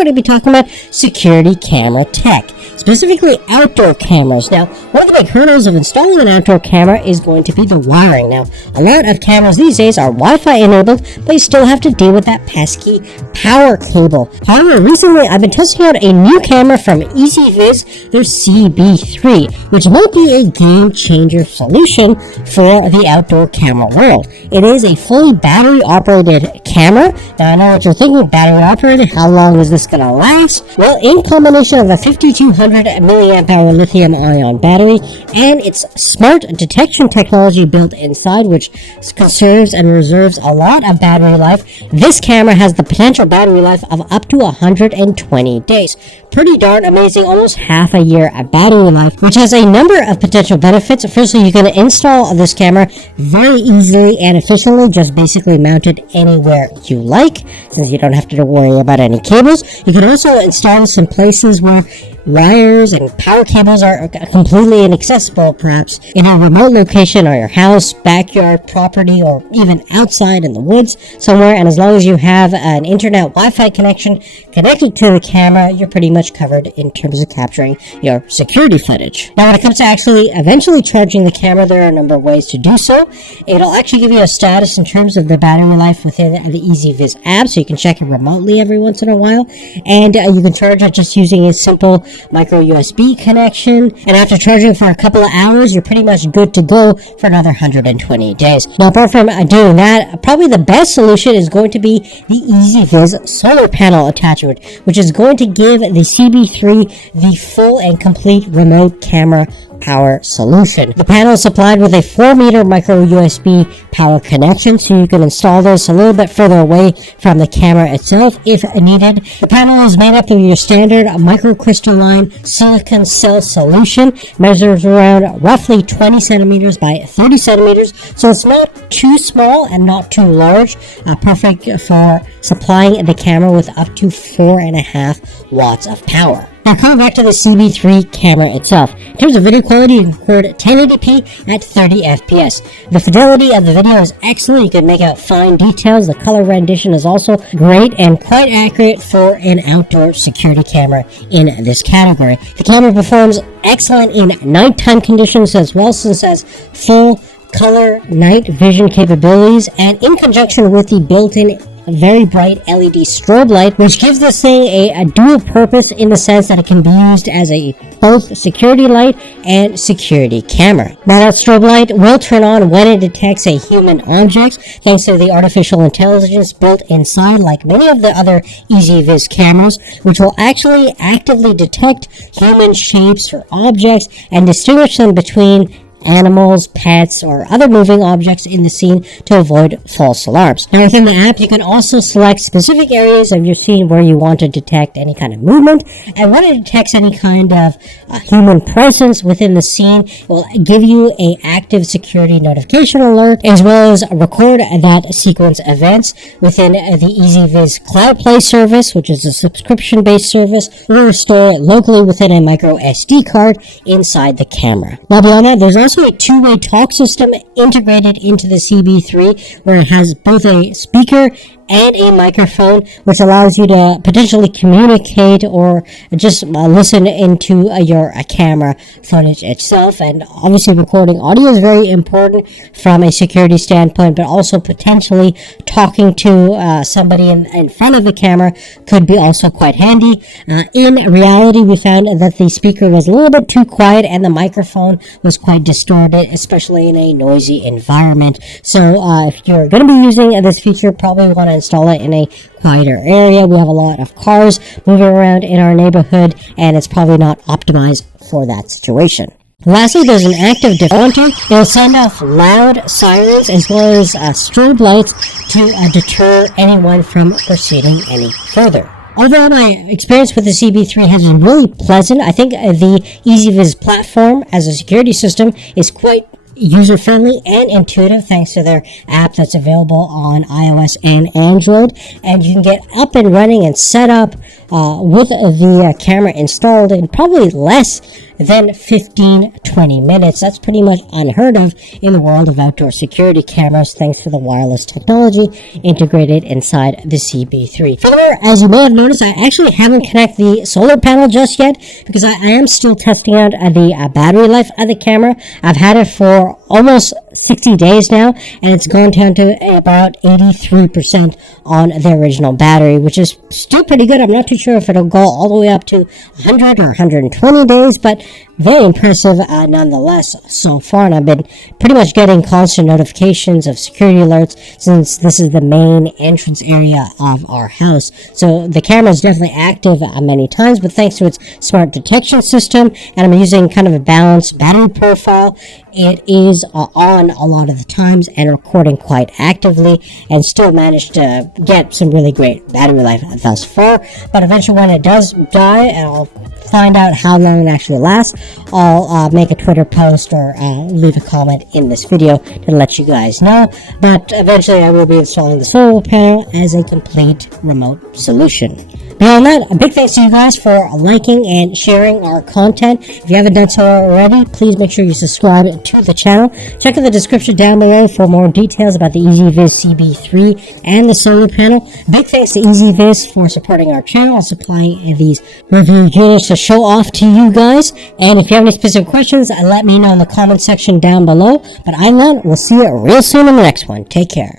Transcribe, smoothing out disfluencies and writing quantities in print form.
we're going to be talking about security camera tech, specifically outdoor cameras. Now, one of the big hurdles of installing an outdoor camera is going to be the wiring. Now, a lot of cameras these days are Wi-Fi enabled, but you still have to deal with that pesky power cable. However, recently I've been testing out a new camera from EZVIZ, their CB3, which might be a game changer solution for the outdoor camera world. It is a fully battery operated camera. Now, I know what you're thinking, battery operated, how long is this going to last? Well, in combination of a 5200 milliamp hour lithium ion battery and its smart detection technology built inside, which conserves and reserves a lot of battery life, this camera has the potential battery life of up to 120 days. Pretty darn amazing, almost half a year of battery life, which has a number of potential benefits. Firstly, you can install this camera very easily and efficiently, just basically mount it anywhere you like, since you don't have to worry about any cables. You can also install this in places where wires and power cables are completely inaccessible, perhaps in a remote location or your house, backyard, property, or even outside in the woods somewhere. And as long as you have an internet Wi-Fi connection connected to the camera, you're pretty much covered in terms of capturing your security footage. Now, when it comes to actually eventually charging the camera, there are a number of ways to do so. It'll actually give you a status in terms of the battery life within the EZVIZ app, so you can check it remotely every once in a while. And you can charge it just using a simple micro USB connection, and after charging for a couple of hours, you're pretty much good to go for another 120 days. Now, apart from doing that, probably the best solution is going to be the EZVIZ solar panel attachment, which is going to give the CB3 the full and complete remote camera power solution. The panel is supplied with a 4-meter micro USB power connection, so you can install this a little bit further away from the camera itself if needed. The panel is made up of your standard microcrystalline silicon cell solution, measures around roughly 20 centimeters by 30 centimeters, so it's not too small and not too large, perfect for supplying the camera with up to 4.5 watts of power. Now, coming back to the CB3 camera itself, in terms of video quality, you can record 1080p at 30 FPS. The fidelity of the video is excellent. You can make out fine details. The color rendition is also great and quite accurate for an outdoor security camera in this category. The camera performs excellent in nighttime conditions as well, since it has full color night vision capabilities, and in conjunction with the built-in very bright LED strobe light, which gives this thing a dual purpose in the sense that it can be used as a both security light and security camera. Now, that strobe light will turn on when it detects a human object, thanks to the artificial intelligence built inside, like many of the other EZVIZ cameras, which will actually actively detect human shapes or objects and distinguish them between animals, pets, or other moving objects in the scene to avoid false alarms. Now, within the app, you can also select specific areas of your scene where you want to detect any kind of movement, and when it detects any kind of human presence within the scene, it will give you an active security notification alert, as well as record that sequence events within the EZVIZ Cloud Play service, which is a subscription-based service, or store it locally within a micro SD card inside the camera. Now, beyond that, there's also a two-way talk system integrated into the CB3, where it has both a speaker and a microphone, which allows you to potentially communicate or just listen into your camera footage itself. And obviously, recording audio is very important from a security standpoint, but also potentially talking to somebody in front of the camera could be also quite handy. In reality, we found that the speaker was a little bit too quiet and the microphone was quite distorted, especially in a noisy environment. So if you're going to be using this feature, probably want to install it in a quieter area. We have a lot of cars moving around in our neighborhood, and it's probably not optimized for that situation. Lastly, there's an active deflaunter. It'll send off loud sirens as well as strobe lights to deter anyone from proceeding any further. Overall, my experience with the CB3 has been really pleasant. I think the EZVIZ platform as a security system is quite user-friendly and intuitive, thanks to their app that's available on iOS and Android, and you can get up and running and set up with the camera installed in probably less than 15-20 minutes. That's pretty much unheard of in the world of outdoor security cameras, thanks to the wireless technology integrated inside the CB3. Furthermore, as you may have noticed, I actually haven't connected the solar panel just yet because I am still testing out the battery life of the camera. I've had it for almost 60 days now, and it's gone down to about 83% on the original battery, which is still pretty good. I'm not too sure if it'll go all the way up to 100 or 120 days, but very impressive nonetheless so far. And I've been pretty much getting constant notifications of security alerts since this is the main entrance area of our house. So the camera is definitely active many times, but thanks to its smart detection system, and I'm using kind of a balanced battery profile, it is on a lot of the times and recording quite actively, and still managed to get some really great battery life thus far. But eventually when it does die, and I'll find out how long it actually lasts, I'll make a Twitter post or leave a comment in this video to let you guys know. But eventually I will be installing the solar panel as a complete remote solution. Beyond that, a big thanks to you guys for liking and sharing our content. If you haven't done so already, please make sure you subscribe to the channel. Check in the description down below for more details about the EZVIZ CB3 and the solar panel. Big thanks to EZVIZ for supporting our channel and supplying these review units to show off to you guys. And if you have any specific questions, let me know in the comment section down below. But other than that, we'll see you real soon in the next one. Take care.